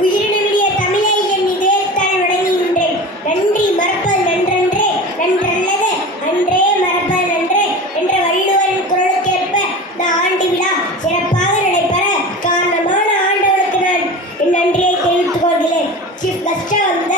உயிரினமிடிய தமிழை என் இதயத்தால் வணங்குகின்றேன். நன்றி மறப்பது நன்றன்றே, நன்றல்லது அன்றே மறப்பது நன்றே என்ற வள்ளுவரின் குரலுக்கேற்ப இந்த ஆண்டு விழா சிறப்பாக நடைபெற காரணமான ஆண்டவனுக்கு நான் என் நன்றியை தெரிவித்துக் கொள்கிறேன். சீஃப் கெஸ்டாக வந்த